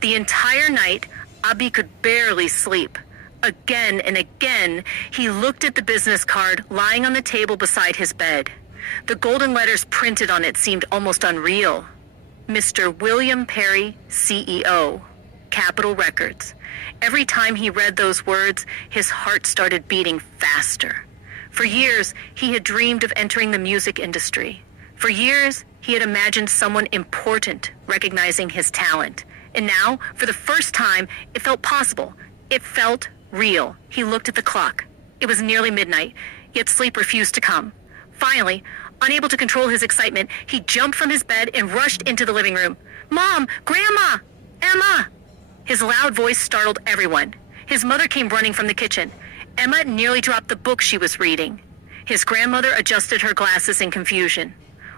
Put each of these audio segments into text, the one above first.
The entire night, Abi could barely sleep. Again and again, he looked at the business card lying on the table beside his bed. The golden letters printed on it seemed almost unreal. Mr. William Perry, CEO, Capitol Records. Every time he read those words, his heart started beating faster. For years, he had dreamed of entering the music industry. For years, he had imagined someone important recognizing his talent. And now, for the first time, it felt possible. It felt real. He looked at the clock. It was nearly midnight, yet sleep refused to come. Finally, unable to control his excitement, he jumped from his bed and rushed into the living room. "Mom! Grandma! Emma!" His loud voice startled everyone. His mother came running from the kitchen. Emma nearly dropped the book she was reading. His grandmother adjusted her glasses in confusion.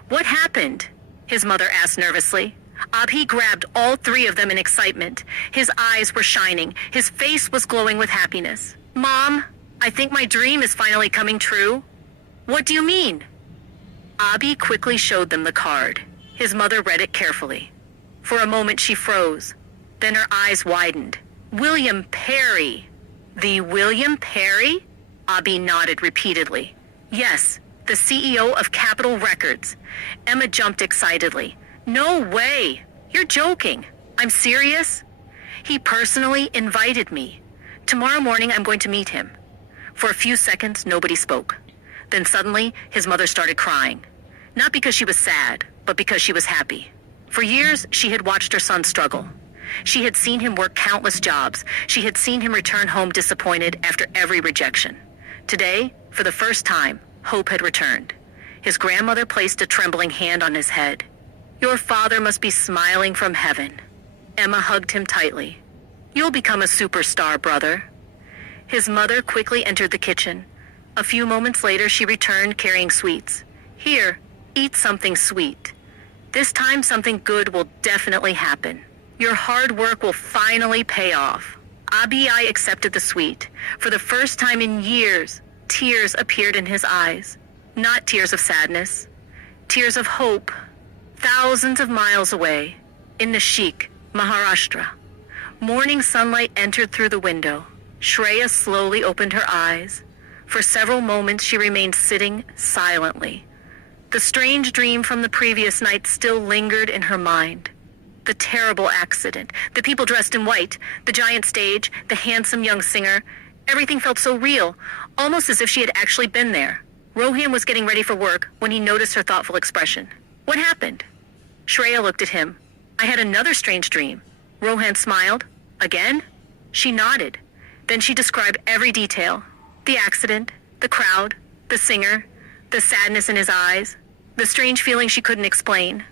"What happened?" his mother asked nervously. Abhi grabbed all three of them in excitement. His eyes were shining. His face was glowing with happiness. "Mom, I think my dream is finally coming true." "What do you mean?" Abhi quickly showed them the card. His mother read it carefully. For a moment she froze. Then her eyes widened. "William Perry." "The William Perry?" Abhi nodded repeatedly. "Yes, the CEO of Capitol Records." Emma jumped excitedly. "No way! You're joking. I'm serious. He personally invited me. Tomorrow morning I'm going to meet him." For a few seconds, nobody spoke. Then suddenly, his mother started crying. Not because she was sad, but because she was happy. For years, she had watched her son struggle. She had seen him work countless jobs. She had seen him return home disappointed after every rejection. Today, for the first time, hope had returned. His grandmother placed a trembling hand on his head. "Your father must be smiling from heaven." Emma hugged him tightly. "You'll become a superstar, brother." His mother quickly entered the kitchen. A few moments later, she returned carrying sweets. "Here, eat something sweet. This time something good will definitely happen. Your hard work will finally pay off." Abhi accepted the sweet. For the first time in years, tears appeared in his eyes. Not tears of sadness, tears of hope. Thousands of miles away, in Nashik, Maharashtra, morning sunlight entered through the window. Shreya slowly opened her eyes. For several moments she remained sitting silently. The strange dream from the previous night still lingered in her mind. The terrible accident, the people dressed in white, the giant stage, the handsome young singer. Everything felt so real, almost as if she had actually been there. Rohan was getting ready for work when he noticed her thoughtful expression. "What happened?" Shreya looked at him. "I had another strange dream." Rohan smiled. "Again?" She nodded. Then she described every detail. The accident, the crowd, the singer, the sadness in his eyes, the strange feeling she couldn't explain.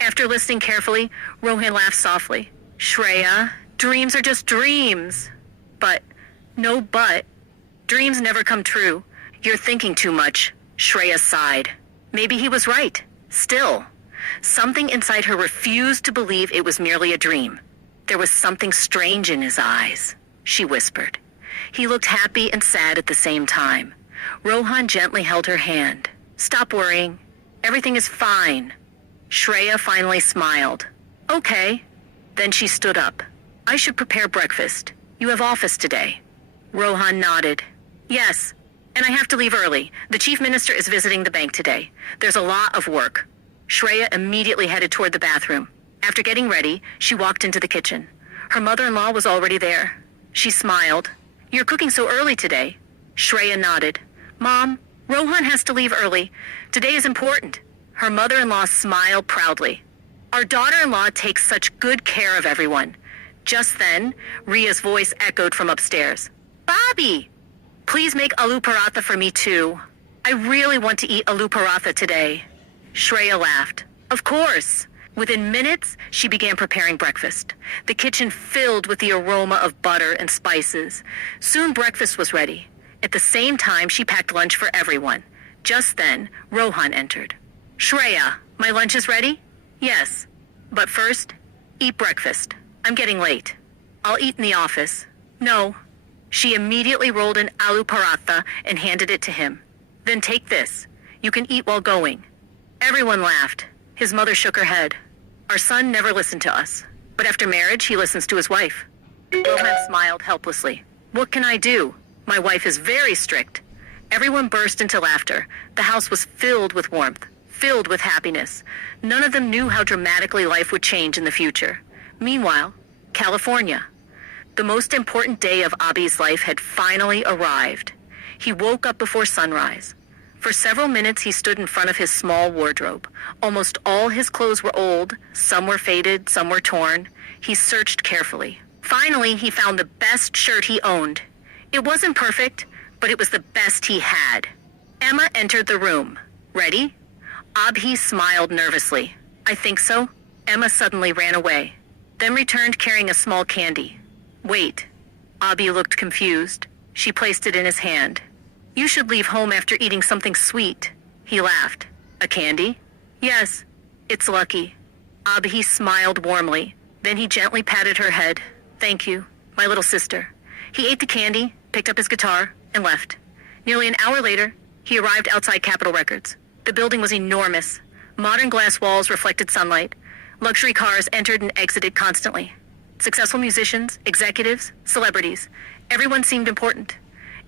After listening carefully, Rohan laughed softly. "Shreya, dreams are just dreams." "But, no but. Dreams never come true. You're thinking too much." Shreya sighed. Maybe he was right. Still, something inside her refused to believe it was merely a dream. There was something strange in his eyes, she whispered. He looked happy and sad at the same time. Rohan gently held her hand. "Stop worrying. Everything is fine." Shreya finally smiled. "Okay." Then she stood up. "I should prepare breakfast. You have office today." Rohan nodded. "Yes, and I have to leave early. The chief minister is visiting the bank today. There's a lot of work." Shreya immediately headed toward the bathroom. After getting ready, she walked into the kitchen. Her mother-in-law was already there. She smiled. "You're cooking so early today." Shreya nodded. "Mom, Rohan has to leave early. Today is important." Her mother-in-law smiled proudly. "Our daughter-in-law takes such good care of everyone." Just then, Ria's voice echoed from upstairs. "Bobby, please make aloo paratha for me too. I really want to eat aloo paratha today." Shreya laughed. "Of course." Within minutes, she began preparing breakfast. The kitchen filled with the aroma of butter and spices. Soon breakfast was ready. At the same time, she packed lunch for everyone. Just then, Rohan entered. "Shreya, my lunch is ready?" "Yes. But first, eat breakfast. I'm getting late." "I'll eat in the office." "No." She immediately rolled an aloo paratha and handed it to him. "Then take this. You can eat while going." Everyone laughed. His mother shook her head. "Our son never listened to us." But after marriage, he listens to his wife. Rohan smiled helplessly. What can I do? My wife is very strict. Everyone burst into laughter. The house was filled with warmth, filled with happiness. None of them knew how dramatically life would change in the future. Meanwhile, California. The most important day of Abhi's life had finally arrived. He woke up before sunrise. For several minutes he stood in front of his small wardrobe. Almost all his clothes were old, some were faded, some were torn. He searched carefully. Finally, he found the best shirt he owned. It wasn't perfect, but it was the best he had. Emma entered the room. Ready? Abhi smiled nervously. I think so. Emma suddenly ran away, then returned carrying a small candy. Wait. Abhi looked confused. She placed it in his hand. You should leave home after eating something sweet. He laughed. A candy? Yes. It's lucky. Abhi smiled warmly. Then he gently patted her head. Thank you, my little sister. He ate the candy, picked up his guitar, and left. Nearly an hour later, he arrived outside Capitol Records. The building was enormous. Modern glass walls reflected sunlight. Luxury cars entered and exited constantly. Successful musicians, executives, celebrities. Everyone seemed important.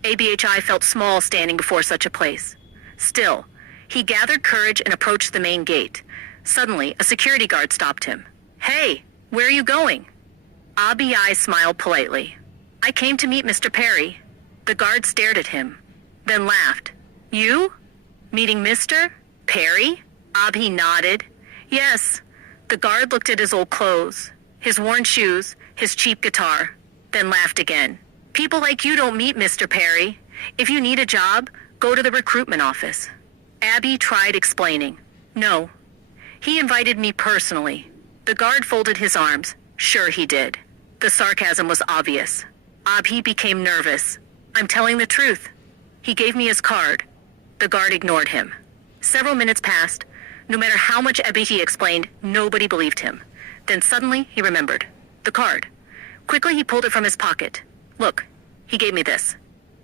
ABHI felt small standing before such a place. Still, he gathered courage and approached the main gate. Suddenly, a security guard stopped him. Hey, where are you going? Abhi smiled politely. I came to meet Mr. Perry. The guard stared at him, then laughed. You? Meeting Mr. Perry? Abhi nodded. Yes. The guard looked at his old clothes, his worn shoes, his cheap guitar, then laughed again. People like you don't meet Mr. Perry. If you need a job, go to the recruitment office. Abhi tried explaining. No. He invited me personally. The guard folded his arms. Sure he did. The sarcasm was obvious. Abhi became nervous. I'm telling the truth. He gave me his card. The guard ignored him. Several minutes passed. No matter how much Abhi explained, nobody believed him. Then suddenly he remembered. The card. Quickly he pulled it from his pocket. Look, he gave me this.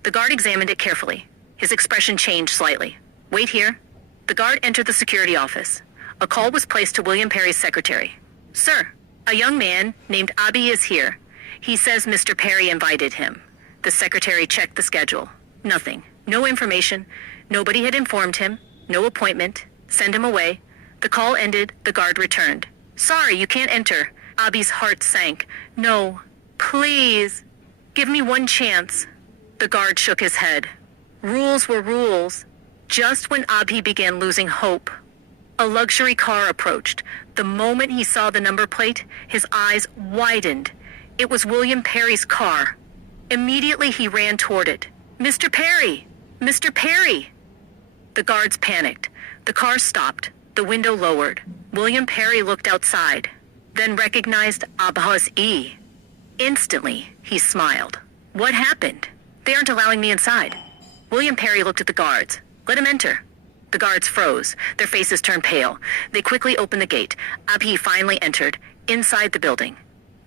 The guard examined it carefully. His expression changed slightly. Wait here. The guard entered the security office. A call was placed to William Perry's secretary. Sir, a young man named Abhi is here. He says Mr. Perry invited him. The secretary checked the schedule. Nothing. No information. Nobody had informed him. No appointment. Send him away. The call ended. The guard returned. Sorry, you can't enter. Abhi's heart sank. No. Please. Give me one chance. The guard shook his head. Rules were rules. Just when Abhi began losing hope, a luxury car approached. The moment he saw the number plate, his eyes widened. It was William Perry's car. Immediately he ran toward it. Mr. Perry! Mr. Perry! The guards panicked. The car stopped. The window lowered. William Perry looked outside, then recognized Abhi's E. Instantly, he smiled. What happened? They aren't allowing me inside. William Perry looked at the guards. Let him enter. The guards froze. Their faces turned pale. They quickly opened the gate. Abhi finally entered, inside the building.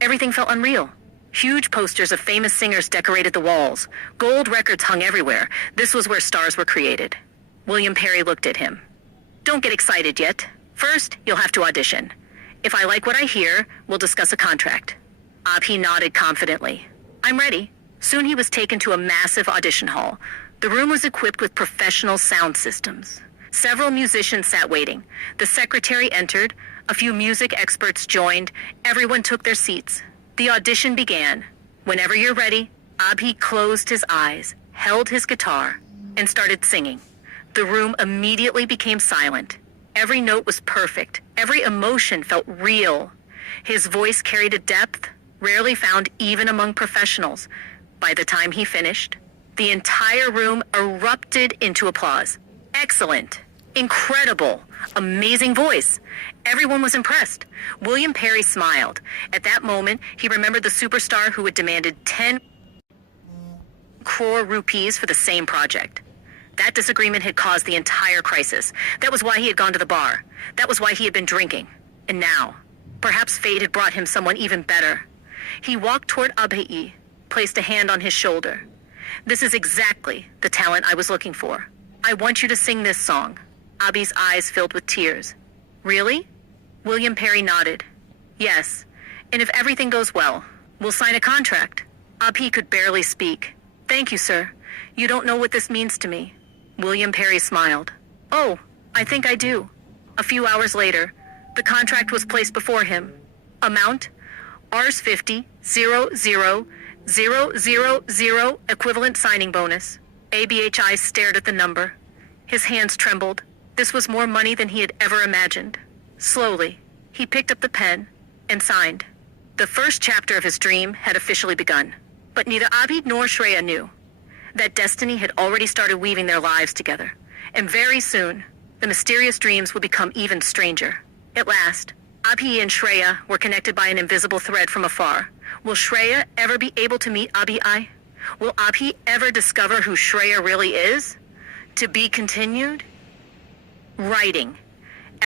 Everything felt unreal. Huge posters of famous singers decorated the walls. Gold records hung everywhere. This was where stars were created. William Perry looked at him. Don't get excited yet. First, you'll have to audition. If I like what I hear, we'll discuss a contract. Abhi nodded confidently. I'm ready. Soon he was taken to a massive audition hall. The room was equipped with professional sound systems. Several musicians sat waiting. The secretary entered. A few music experts joined. Everyone took their seats. The audition began. Whenever you're ready, Abhi closed his eyes, held his guitar, and started singing. The room immediately became silent. Every note was perfect. Every emotion felt real. His voice carried a depth rarely found even among professionals. By the time he finished, the entire room erupted into applause. Excellent. Incredible. Amazing voice. Everyone was impressed. William Perry smiled. At that moment, he remembered the superstar who had demanded 10 crore rupees for the same project. That disagreement had caused the entire crisis. That was why he had gone to the bar. That was why he had been drinking. And now, perhaps fate had brought him someone even better. He walked toward Abhi, placed a hand on his shoulder. This is exactly the talent I was looking for. I want you to sing this song. Abhi's eyes filled with tears. Really? William Perry nodded. Yes. And if everything goes well, we'll sign a contract. Abhi could barely speak. Thank you, sir. You don't know what this means to me. William Perry smiled. Oh, I think I do. A few hours later, the contract was placed before him. Amount, Rs 50, 00000, equivalent signing bonus. ABHI stared at the number. His hands trembled. This was more money than he had ever imagined. Slowly, he picked up the pen and signed. The first chapter of his dream had officially begun. But neither Abhi nor Shreya knew that destiny had already started weaving their lives together. And very soon, the mysterious dreams would become even stranger. At last, Abhi and Shreya were connected by an invisible thread from afar. Will Shreya ever be able to meet Abhi? Will Abhi ever discover who Shreya really is? To be continued? Writing.